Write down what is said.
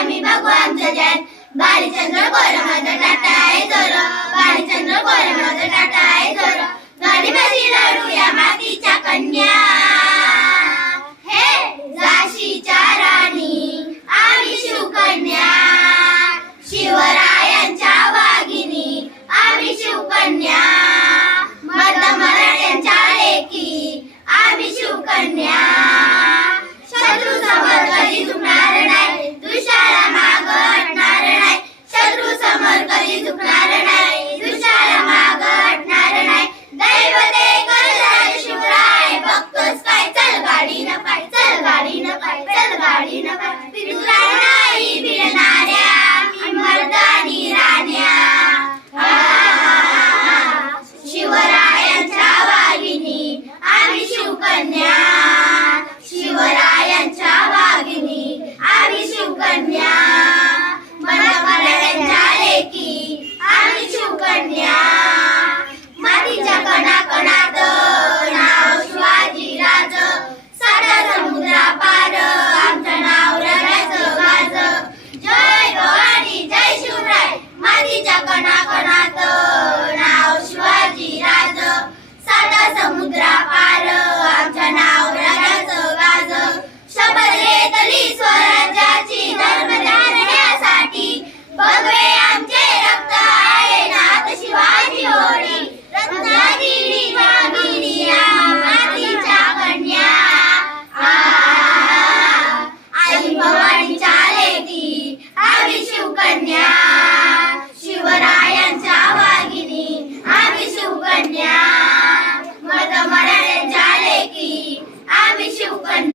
आम्ही बघू आमचं जन बाळचंद्र कोर माझा टाटा आहे जोर बाळचंद्र कोर माझा टाटा आहे जोर गणिबाजी लढूया मातीच्या कन्या हे झाशीच्या राणी आम्ही शिवकन्या शिवरायांच्या वाघिनी आम्ही शिवकन्या मराठ्यांच्या लेकी आम्ही शिवकन्या शत्रू समोर कधी झुकणार नाही दुष्टाला मागं हटणार नाही शत्रू समोर कधी झुकणार नाही दुष्टाला मागं हटणार नाही दैव दे गणराज शिवराय बघतोस काय चल गाडी न पाय चल गाडी न पाय चल गाडी न पाय तुला नाही भिडणाऱ्या मर्दानी राण्या शिवरायांच्या वाघिनी आम्ही शिवकन्या शिवरायांच्या वाघिनी आम्ही शिवकन्या मराठ्यांच्या लेकी आम्ही शिवकन्या मातीच्या कणाकणात नाव शिवाजी राज साता समुद्रा पार आमचं नाव रव्याचं गाज जय भवानी जय शिवराय मातीच्या कणाकणात नाव शिवाजी राज साता समुद्रा पार आमचं नाव रव्याचं गाज शपथ घेतली स्वराज्याची धर्म जाणण्यासाठी भगवे आमचे रक्त आहे नाथ शिवाजी होडी रत्नागिरी वाघिणी मातीच्या कन्या आई भवानीच्या लेकी आम्ही शिवकन्या शिवरायांच्या वाघिनी आम्ही शिवकन्या मराठ्यांच्या लेकी आम्ही शिवकन्या